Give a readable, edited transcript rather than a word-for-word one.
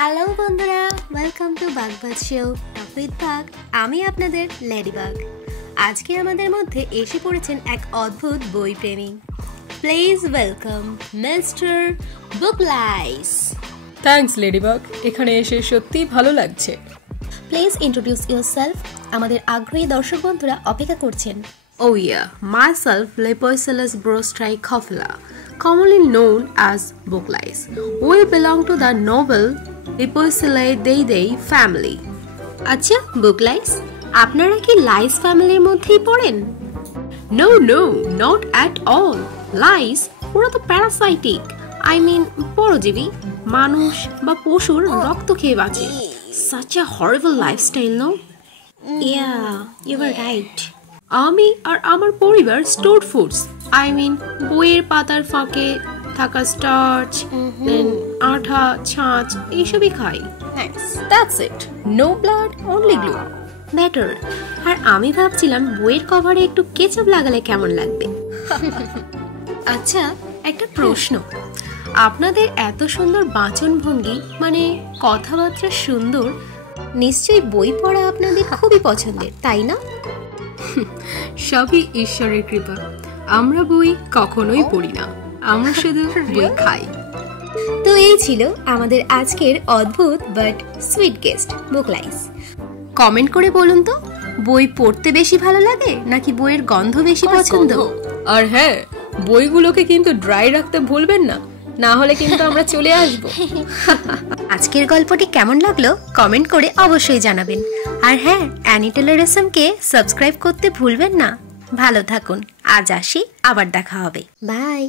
Hello বন্ধুরা, welcome to Bugbuzz show with Bug. আমি আপনাদের লেডিবাগ। আজকে আমাদের মধ্যে এসে পড়েছেন এক অদ্ভুত বই প্রেমী। Please welcome mister Booklice. Thanks Ladybug, এখানে এসে সত্যিই ভালো লাগছে। Please introduce yourself. আমাদের আগ্রহী দর্শক বন্ধুরা অপেক্ষা করছেন। Oh yeah, myself Lepoicelas brostrychophila, commonly known as Booklais. We belong to the noble Lepoicelidae family. আচ্ছা বুকলাইস, আপনারা কি লাইস ফ্যামিলির মধ্যেই পড়েন? No, not at all. Lice ওরা তো প্যারাসাইটিক, পরজীবী, মানুষ বা পশুর রক্ত খেয়ে বাঁচে। Such a horrible lifestyle, no? Yeah, you were right. আমি আর আমার পরিবার স্টোরড ফুডস, বইয়ের পাতার ফাঁকে থাকা স্টার্চ, আঠা, ছাঁচ এইসবই খাই। That's it. No blood, only glue. Better. আর আমি ভাবছিলাম বইয়ের কভারে একটু কেচাপ লাগালে কেমন লাগবে। আচ্ছা, একটা প্রশ্ন। আপনাদের এত সুন্দর বাচন ভঙ্গি, কথাবার্তা সুন্দর, নিশ্চয়ই বই পড়া আপনাদের খুবই পছন্দের, তাই না? সবই ঈশ্বরের কৃপা। আমরা বই কখনোই পড়ি না, আমরা শুধু বই খাই। তো এই ছিল আমাদের আজকের অদ্ভুত বাট সুইট গেস্ট বুকলাইস। কমেন্ট করে বলুন তো, বই পড়তে বেশি ভালো লাগে নাকি বইয়ের গন্ধ বেশি পছন্দ? আর হ্যাঁ, বইগুলোকে কিন্তু ড্রাই রাখতে ভুলবেন না, না হলে কিন্তু আমরা চলে আসব। আজকের গল্পটি কেমন লাগলো কমেন্ট করে অবশ্যই জানাবেন। আর হ্যাঁ, অ্যানি টেলর এসএমকে সাবস্ক্রাইব করতে ভুলবেন না। ভালো থাকুন, আজ আসি, আবার দেখা হবে, বাই।